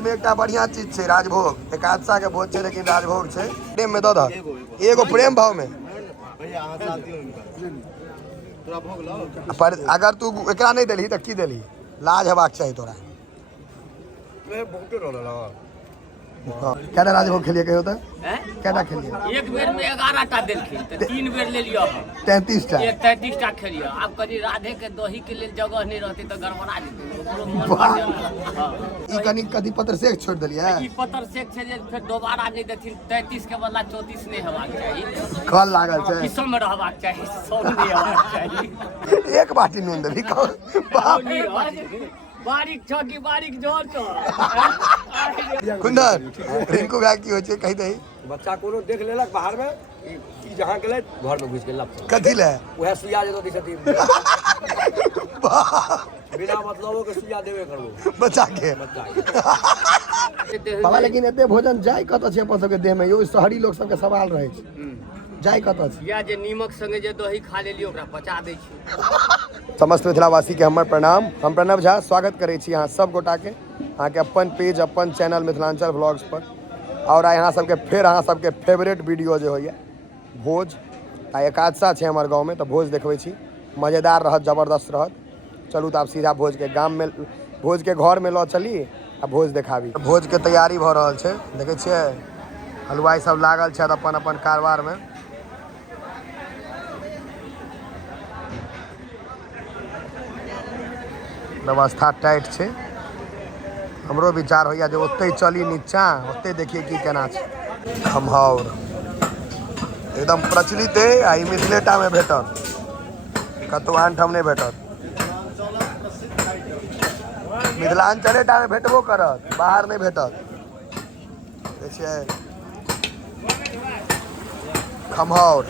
में एक बढ़िया चीज है राजभोग। एकादशा के भोज है लेकिन राजभोग है। प्रेम में दो एगो प्रेम भाव में। पर अगर तू एकरा नहीं दिली तो की दिली लाज हेबाक चाहिए तोरा। क्या राजभोग खेलिए कहो तो क्या खेलिए? एक बेर में 11 टा देलखिन तो 3 बेर ले लियो 33 टा 33 टा खेलियो। अब कभी राधे के दही के लिए जगह नहीं रहती तो गड़बड़ा जेतै। ई कनी कथि पत्र सेक छोड़ देलिए। ई पत्र सेक छै जे फिर दोबारा नहीं देथिन 33 के बदला 34 नहीं हेबाक चाहिए। कल लागल छै किसम में रहबाक चाहिए 100 नहीं हेबाक चाहिए। एक बाटी नून देबी बाप बारीक छकी बारीक जोर तो कुंदन रिंकू भाई की होय छै कहि दही। बच्चा कोनो देख लेलक बाहर में ई जहां गेलै घर में घुस के लप कथि ले ओहे सुइया जे दै छथिन बिना मतलबो के सुइया देबे करबो बच्चा के। बाबा लेकिन एते भोजन जाय कत छै अपन सबके देह में यो शहरी लोग सबके सवाल रहे छै जाय कत छै। या जे नीमक संगे जे दही खा लेलियो ओकरा पचा दै छै। समस्त मिथिलावासी के हमर प्रणाम। हम प्रणव झा स्वागत करै छी यहाँ सब गोटा के अहाँ के अपन पेज अपन चैनल मिथिलांचल व्लॉग्स पर। और यहाँ सबके फेर अहाँ सबके फेवरेट वीडियो जो होइए भोज आ एकादशा छै हमार गाँव में तो भोज देखबै छी। मज़ेदार रहत जबरदस्त रहत। चलू तो आप सीधा भोज के गाम में भोज के घर में लऽ चली आ भोज देखाबी। भोज के तैयारी भऽ रहल छै देखै छियै हलवाई सब लागल छै अपन अपन कारबार में। व्यवस्था टाइट छै। हमरो विचार होइया जे ओते चली नीचा ओते देखिए की केना छै। खमहाउर एकदम प्रचलित है आ मिथिलेटा में भेटत कतौ आन ठाम नहीं भेटत। मिथिलांचलेटा में भेटबो करत बाहर नहीं भेटत। देखिए खमहाउर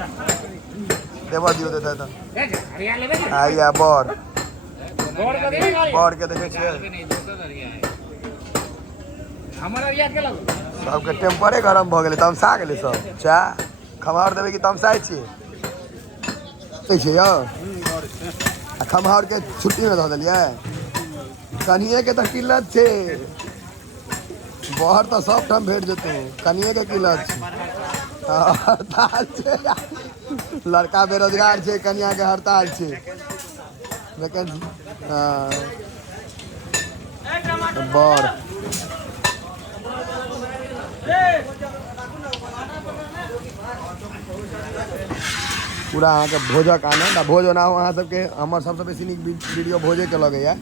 देव दियो देता तो आइया बड़ के देखे सबके टेम्परे गरम भऽ गेलै तमसा गेलै सब। चा खमहाउर देबै कि तमसाइ छियै यौ। आ खमहाउर के छुट्टी में दऽ देलियै। कनिए के तऽ किल्लत छै बहर तऽ सब ठाम भेट जेतौ कनिए के किल्लत छै। हड़ताल छै लड़का बेरोजगार छै कनिया के हड़ताल छै लेकिन बड़ पूरा अहाँ के भोजक आनंद आ भोज ओना अहाँ सबके हमर सबसे बेसी नीक वीडियो भोजे के लगैया।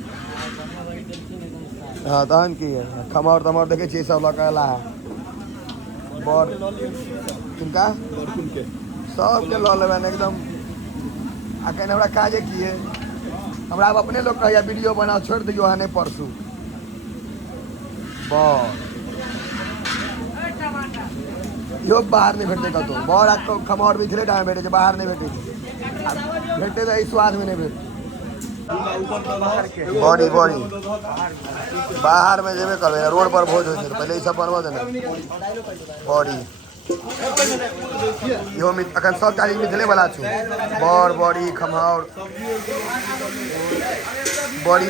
हाँ तहन की खमहाउर तमहाउर देखे छियै सब लऽ कऽ एला है बड़ किनका सबके लऽ लेबनि एकदम। आ कहीं हमरा काजे किए हमरा अब अपने लोग कहैया वीडियो बना छोड़ दियो अहाँ नहीं परसू बड़ यो बाहर नहीं भेटते कतौ बड़ आ खमहाउर मिथिलेटा में भेटे छै बाहर नहीं भेटे भेटते तो स्वाद में नहीं भेटते। बड़ी बड़ी बाहर में जेबे करबे रोड पर भोज होइ छै तो पहले ई सब बनबऽ देना बड़ी इहो अखन सब तारीख मिथिले वाला छै बड़ बड़ी खमहाउर बड़ी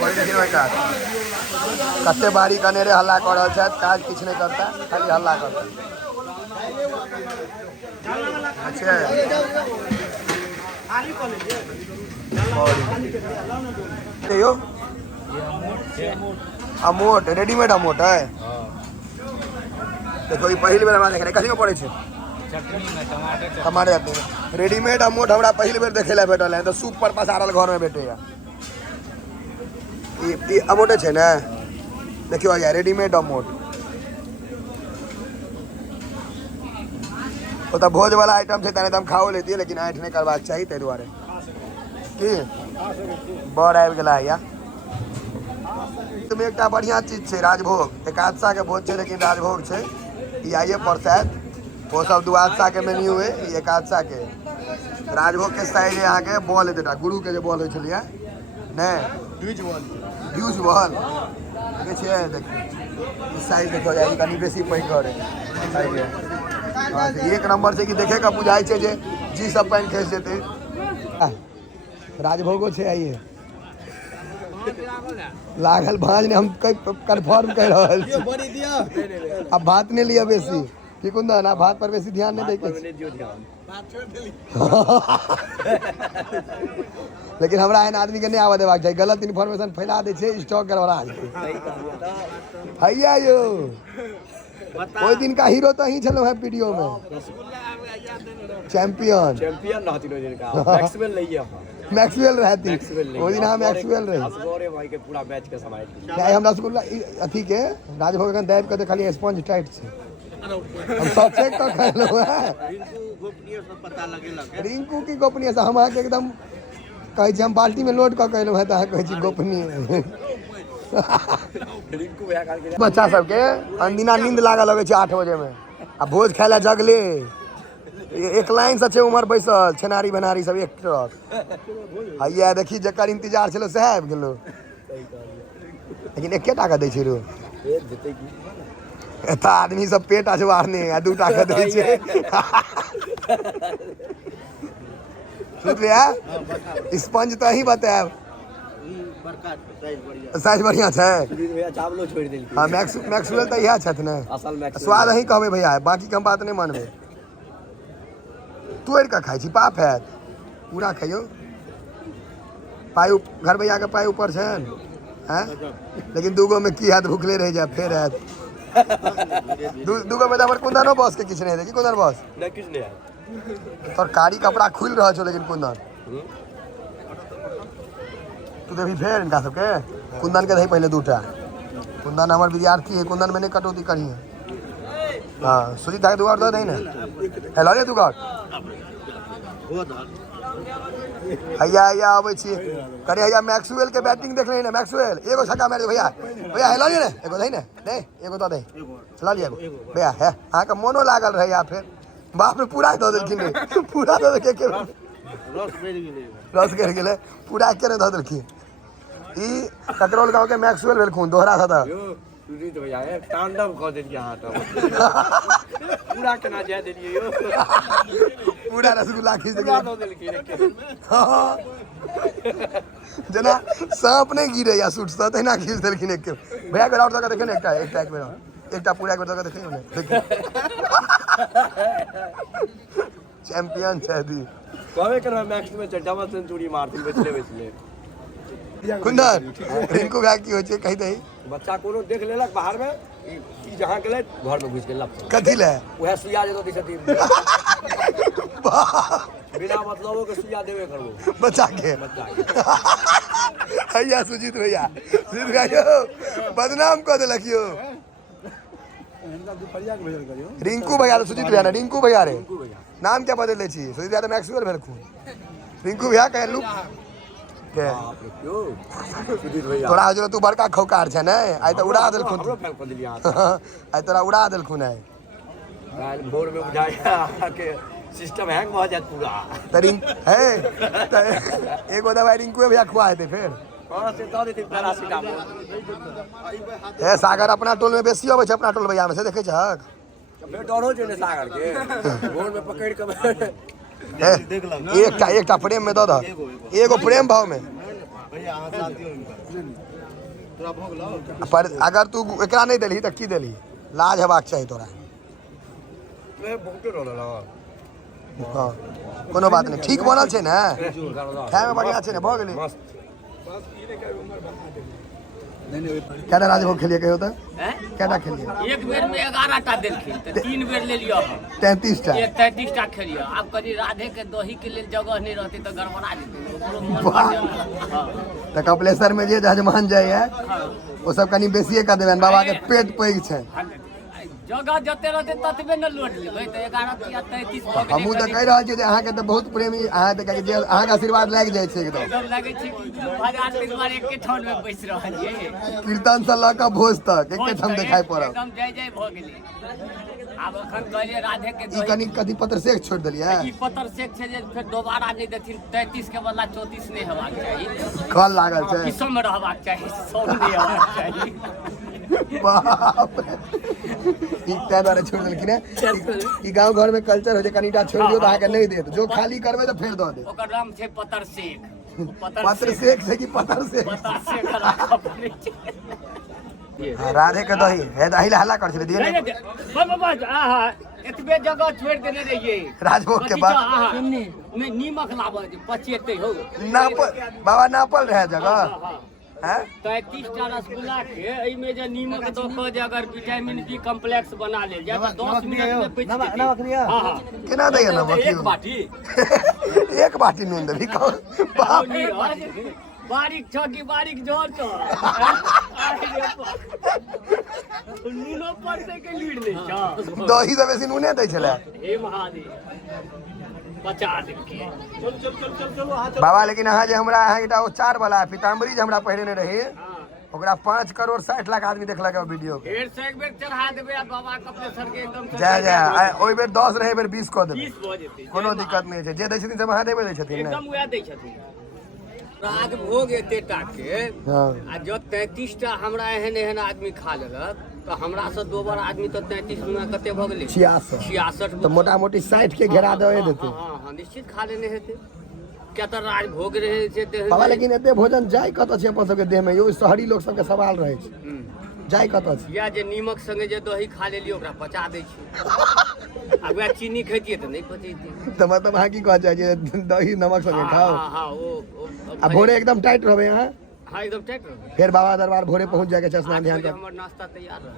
बड़ी देखिए बेटा कते बारी कनेरे हल्ला कर रहल छथि काज किछु नहीं करता खाली हल्ला करता। अच्छा यो अमोट रेडीमेड अमोट है। देखो ये पहली बेर हमरा देखे कथी में पड़े छै टमाटर चटनी में। रेडीमेड अमोट हमरा पहली बेर देखे ला भेटल है तो सूप पर पसारल घर में भेटेगा। ये अमोटे छै ने देखियो यार रेडीमेड अमोट वो तो भोज वाला आइटम है तो हम खाओ लेती है लेकिन ऐठ नहीं करवाक चाहिए ताहि दुआरे की बड़ आबि गेला है। में एक बढ़िया चीज है राजभोग। एकादशा के भोज है लेकिन राजभोग है ये आइए प्रसाद वो सब द्वादशा के मेन्यू है ये एकादशा के राजभोग के साइज है यहाँ के बॉल है गुरु के जो बॉल हो ड्यूज बॉल देखिए साइज देखो जाए कनी बेसी पैघ है एक नंबर से कि देखे का बुझाई है जे जी सब पानी खेस जेते राजभोगो है आइए लागल भांज ने हम कन्फर्म कर रहल छी। अब भात नहीं लिया बेसी की कुंदन आ भात पर बेसी ध्यान नहीं देके लेकिन हमरा एहन आदमी के नहीं आवा देबाक चाही, गलत इन्फॉर्मेशन फैला दै छै, स्टॉक गड़बड़ा जेतै। हैया यो ओइ दिन का हीरो तो ही छलो है वीडियो में, चैंपियन रहती नो जिनका मैक्सवेल नहीं है, मैक्सवेल रहती ओइ दिन हम मैक्सवेल रही असगरे भाई के पूरा मैच के समय नहीं हम रसगुल्ला अथी के राजभोग के दैब के खाली स्पंज टाइट छै, हम सब चेक कर खैलो है। रिंकू की गोपनीय से हम आके एकदम कहै छी हम बाल्टी में लोड क कैलो है त अहाँ कहै छी गोपनीय। रिंकू भैया करके बच्चा सबके अनदिना नींद लागल लगे छै 8 बजे में, आ भोज खाय ला जगले एक लाइन से छै उमर बैसल छेनारी बनारी सब एक ट्रक। हैया देखी जकर इंतजार छलो सह आबि गेलो, लेकिन एके टाका दै छै रो देते की एता आदमी सब पेट अजवारने आ 2 टाका दै छै। सुन लिया स्पंज तो ही बताएब साइज बढ़िया छै भैया चावलो छोड़ देल हाँ मैक्सवेल तो इएह छथि ने, असल मैक्सवेल स्वाद अहीं कहबै भैया, बाकी के हम बात नहीं मानबै। तोड़ के खाइ छी पाप हैत पूरा खइयो, पाइ घर भैया के पाइ ऊपर छन हैं, लेकिन दूगो में की हैत भूखले रह जाए फेर हैत। दूगो में तो हमर कुंदनो बॉस के किछ नहीं है कि कुंदन बॉस नहीं कुछ नहीं है, तोर कारी कपड़ा खुल रहा छो, लेकिन कुंदन तू देवी फेर इनका सबके कुंदन के दही पहले 2टा, कुंदन हमार विद्यार्थी है, कुंदन में नहीं कटौती करी है। हाँ सुजीत के दुगार दो नहीं ना हेलो रे दुगार हैया हैया आबै छी कनी हैया मैक्सवेल के बैटिंग देख ले ना, मैक्सवेल एगो छक्का मार दे भैया, भैया हेलो रे एगो दही ना दे एगो दो दे चला लिया एगो भैया है अहाँ के मोनो लागल रहे या फिर बाप रे पूरा दो देलखिन रे पूरा दो के रस गिर गेले पूरा के दो देलखिन। ई ककरोल गांव के मैक्सवेल भेलखुन दोहरा था यो सुजीत भैया है तांडव क देलिए हां तो पूरा केना जाय देलिए यो पूरा रसगुल्ला खींच पूरा दे दो देलखिन हाँ जना सांप नहीं गिरे या सूट सा तहिना खींच देलखिन एक के भैया के राउट देखे ना एकटा एक बेर एकटा पूरा एक बेर देखे ना चैंपियन छै दी कहबे कर मैक्स में डबल सेंचुरी मारती बेचले कुंदन रिंकू भैया की होय छै कहि दही बच्चा कोनो देख लेलक बाहर में ई जहां गेले घर में घुस गेल कथी ले वह सुइया जे दै छथिन बिना मतलबो के सुइया देबे करबो बच्चा के हैया सुजीत भैया यो बदनाम कऽ देलक यो रिंकू भैया तो सुजीत भैया ना रिंकू भैया रे नाम क्या बदल छी सुजीत भैया तो मैक्सवेल भेलखुन रिंकू भैया कहलू के सुजीत भैया तोरा जो तू बड़का खौकार छै ने आइ तो उड़ा देलखुन हमरो फैल कर दिलिया आइ तोरा उड़ा देलखुन है काल भोर में बुझाया के सिस्टम हैंग हो जात पूरा तरिंग है एगो दवाई रिंकू भैया खुआ देते फिर हां से दे देती पैरासिटामोल ए सागर अपना टोल में बेसी होवे छै अपना टोल भैया में से देखे छक फेर डरो छै ने सागर के भोर में पकड़ के एकटा प्रेम में दो दो एगो प्रेम भाव में पर अगर तू एकरा नहीं देली त की देली लाज हेबाक चाही तोरा हाँ कोनो बात नहीं ठीक बनल छै ने खाए में बढ़िया छै ने भऽ गेलै केटा राजभोग खेलिए कहियो त केटा खेलिए एक बेर में 11 टा देलखिन तो 3 बेर ले लियो हम 33 टा 33 टा खेलियो। अब कभी राधे के दही के लिए जगह नहीं रहती तो गड़बड़ा जेतै ओकरो मन भर जाला। हाँ त कपिलेश्वर में जे जजमान जाय है वो सब कनी बेसिए कर देबन बाबा के पेट पैघ छै जगह जते रहते ततबे न लोट लेबै तो 11 या 33 भऽ गेलै। हमहूँ तऽ कहि रहल छियै जे अहाँके तऽ बहुत प्रेमी अहाँ तऽ कहै जे अहाँके आशीर्वाद लागि जाइ छै एकदम एकदम लागै छै कि भगवान के द्वारा एके ठाम में बैस रहल छियै कीर्तन से लऽ कऽ भोज तक एके ठाम देखाई पड़ल एकदम जय जय भऽ गेलै। आब एखन कहलिए राधे के ई कनी कथी पत्र से छोड़ देलियै ई पत्थर से छै जे फेर दोबारा नहीं देथिन 33 के बदला 34 नहीं हेबाक चाही कल लागल छै किसम में रहबाक चाही 100 नहीं हेबाक चाही। बाप रे ई तै दुआरे छोड़ देलखिन है ई गांव घर में कल्चर हो जे कनीटा छोड़ दियौ तऽ अहाँके नहीं देत जो खाली करबै तऽ फेर दऽ देत ओकर नाम छै पत्थर शेख पत्र से कि पतर से पता से राखऽ पड़ै छै। राधे के दही है, दही हल्ला कर दिए नहीं, नहीं, बस आहा एतबे जगह छोड़ देने रहिए राजभोग के बाद नहीं नीमक लाबऽ जे पचेतै हो नापल बाबा नापल रहे जगह हैं 33टा रसगुल्ला के एहि में जे नीमक दऽ कऽ जे अगर विटामिन बी कम्प्लेक्स बना लेल जाय तऽ 10 मिनट में पचि जेतै। हां केना दैय नमक एक बाटी एक बाटी नून देबी बाप बारीक छ कि बारीक झोर छ नूनो पड़तै के लीड नै छ दही से बेसी नूने दै छले हे महादेव 50 के बाबा। लेकिन अहाँ जे हमरा अहाँ एकटा ओ 4 वाला पीताम्बरी जे हमरा पहिरने रही ओकरा 5 करोड़ 60 लाख आदमी देखलक है वीडियो। फेर से एक बेर चढ़ा देबै आ बाबा कपले सर के एकदम जय जय ओइ बेर 10 रहे बेर 20 क देबै 20 भ जेतै कोनो दिक्कत नहीं छै। जे दै छथिन से महादेव दै छथिन ने एकदम वएह दै छथिन। राजभोग एतेटा के हां आ जो 33टा हमरा एहन एहन आदमी खा लेलक तो हमरा से दोबर आदमी तो 33 गुना कते भ गेलै 66 तो मोटा मोटी 60 के घेरा दे देते। हां निश्चित खा लेने हेतै क्या तो राजभोग रहे छै ते बाबा। लेकिन एते भोजन जाय कत छै अपन सबके देह में यो शहरी लोग सबके सवाल रहे छै जाय कत छै। या जे नीमक संगे जे दही खा लेलियै ओकरा पचा दै छै आ वएह चीनी खैतियै तऽ नहीं पचैतियै। तो मतलब अहाँ की कह छै जे दही नमक संगे खाओ हां आ भोरे एकदम टाइट रहबे अहाँ। हां एकदम टाइट रह फिर बाबा दरबार भोरे पहुंच जाए के चश्मा ध्यान कर हमर नाश्ता तैयार रह।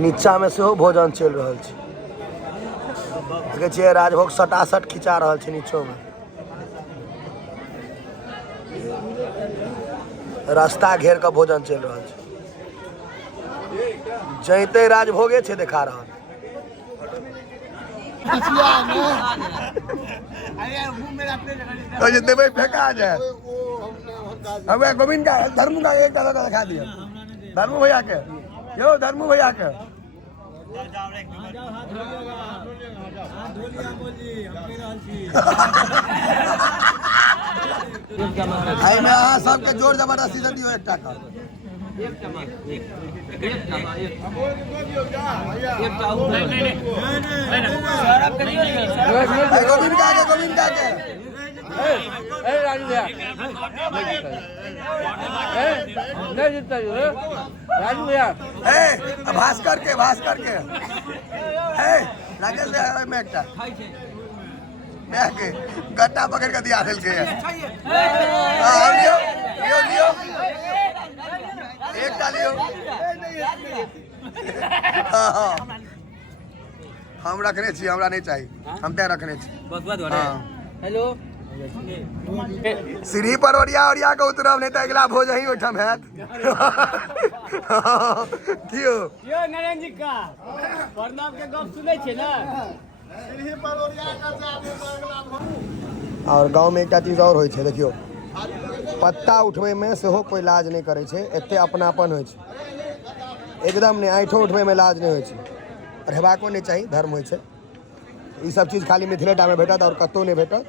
नीचा में सेहो भोजन चल रहल छै देखे छियै राजभोग सटासट खिंचा रहल छै नीचो में रास्ता घेर के भोजन चल रहल छै जैते राजभोगे छै देखा रहल तो जे देबै फेंका जाए। अब गोविंद का धर्म का एक दादा दिखा दिया धर्मू भैया के यो धर्मू भैया के आई में अहाँ सबके जोर जबरदस्ती से दियो एकटा का गोविंद का के भास्कर के राजेश भैया में एकटा के गट्टा पकड़ के दिया दिल के लियो लियो लियो एकटा लियो हम रखने छी हमरा नहीं चाहिए हम तय रखने छी। हेलो सीढ़ी पर ओरिया के उतरब नहीं तो अगला भोज ही ओठम हैत कियो यो नरेंद्र जी का प्रणाम के गप सुनै छै ना सीढ़ी पर ओरिया के और गांव में एकटा चीज और होय छै देखियो पत्ता उठबै में सेहो कोई लाज नहीं करे छै एते अपनापन होय छै एकदम नहीं ऐठो उठबै में लाज नहीं होय छै और हेबाको नहीं चाहिए धर्म होय छै ई सब चीज खाली मिथिलेटा में भेटत और कतौ नहीं भेटत।